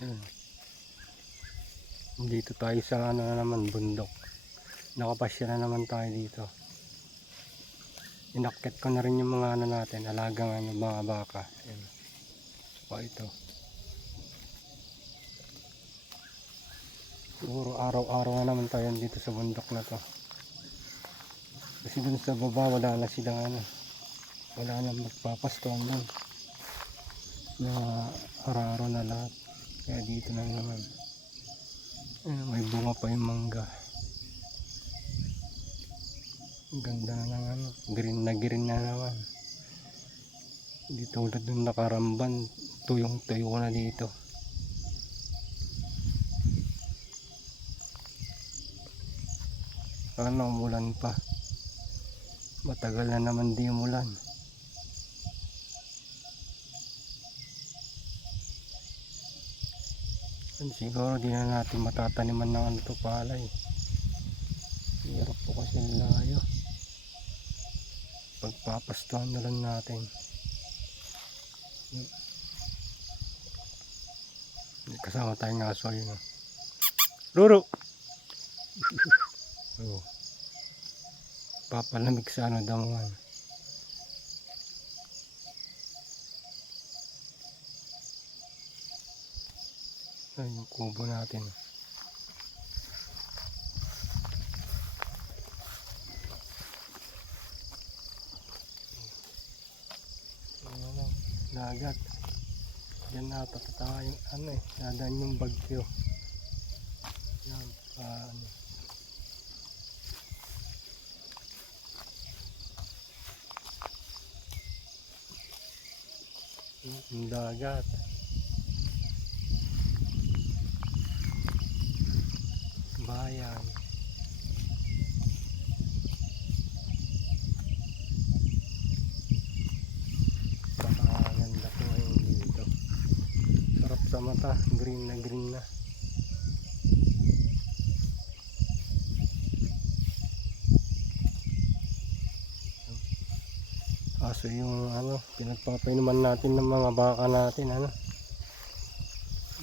Ayan. Dito tayo sa ano na naman, bundok. Nakapasya na naman tayo dito. Inakyat ko na rin yung mga ano natin, alagang ano, mga baka. Ayan. So ito. Siguro araw-araw na naman tayo dito sa bundok na to. Kasi dun sa baba wala na silang ano, wala na magpapastuhan dun. Na araw-araw na lahat. Kaya dito na naman. Ayan, may bunga pa yung mangga. Ang ganda na ng ano, green na naman. Hindi tulad nung nakaramban, tuyong tuyo na dito. Sana umulan pa. Matagal na naman di umulan. Siguro di na natin matataniman ng ano to, palay. Hirap po kasi layo. Pagpapastuhan na lang natin. Kasama tayong aso yun. Ruro! Oh. Papalamig sa ano damuhan. Ay, yung kubo natin. Ano, dagat. Diyan natata yung ano eh, dadaan yung bagyo. Yan, ano. Yung dagat. Bayan. Ganda po yung dito. Sarap sa mata, green na green na. Kaso yung ano, pinagpapainuman natin ng mga baka natin, ano,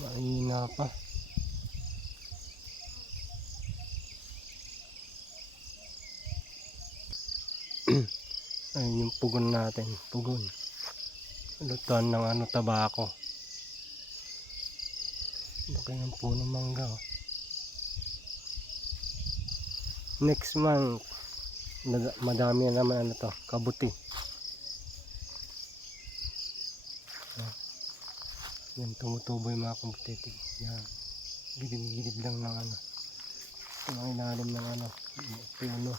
mahina pa. Ayun yung pugon natin, pugon. Lutuan ng ano, tabako. Laki ng puno mangga. Oh. Next month, madami na naman ano to, kabuti. Yan, tumutubo yung mga kabuti. Yan, gilid-gilid lang ng ano. Ito ang ilalim ng ano, puno.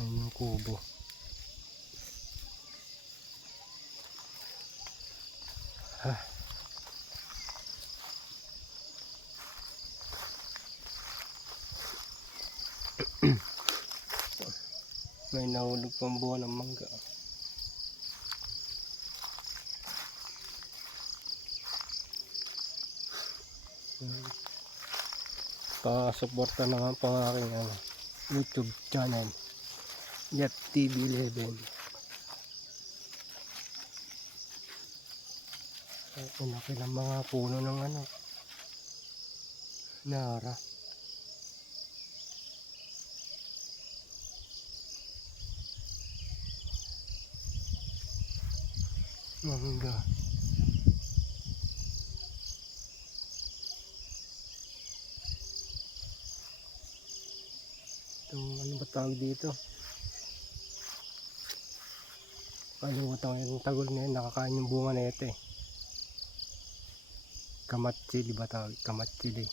Ayun yung kubo. May nahulog pang buwan ng mangga. Pa-suporta naman pang aking ano, YouTube channel, Yet TV11. Ang laki ng mga puno ng ano, nara. Mangga. Itong ano ba tawag dito? Kalimutan ko yung tagol na yun, nakakain yung bunga na ito eh. Kamatsili ba tawag? Kamatsili.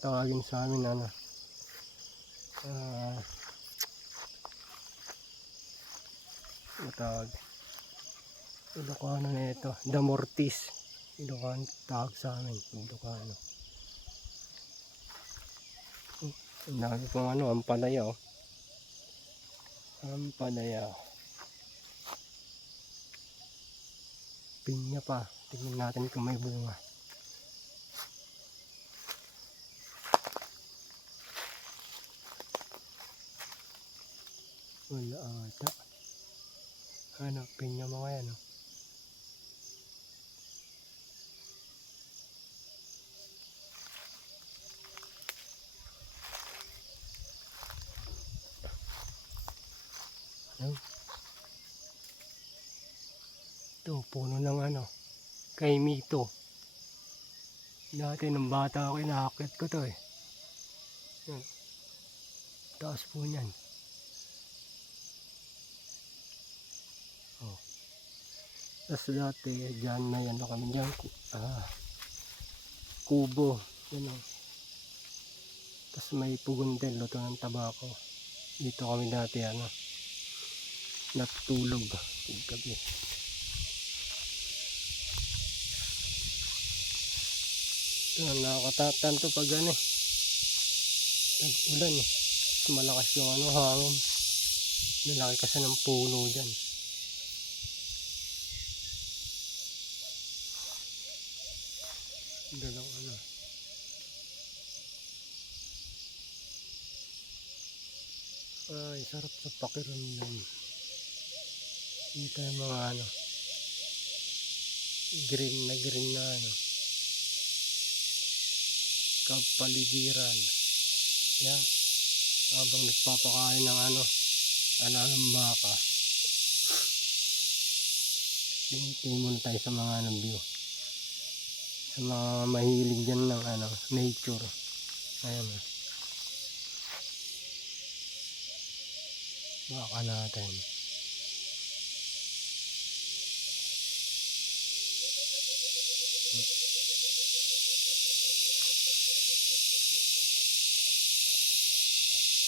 Tawagin sa amin ano, tawag Ilocano na ito, Damortis. Ilocano tawag sa amin, Ilocano. Ang dami pong ano, ampalaya oh. Ampalaya. Pinya pa. Tingnan natin kung may bunga. Wala ata. Hanapin niya mga yan. Oh. Ayun. Ito, puno ng ano, kay Mito. Dati nung bata ako, inaakit ko to eh. Yan. Taas po niyan. Oh. Tapos dati, dyan may ano kami dyan, kubo. Yan oh. Tapos may pugundel, luto ng tabako. Dito kami dati ano, natutulog. Gabi. Ito, nakakatanto pag ano eh. Nag-ulan eh. Tapos malakas yung ano, hangin. Nalaki kasi ng puno dyan. Dalang ano. Ay, sarap sa pakiramdam. Dito yung mga ano, green na ano, kapaligiran. Yan. Habang nagpapakain ng ano, alagang baka. Tingin tayo sa mga ano, view. Sa mga mahilig dyan ng ano, nature. Ayan o. Baka natin.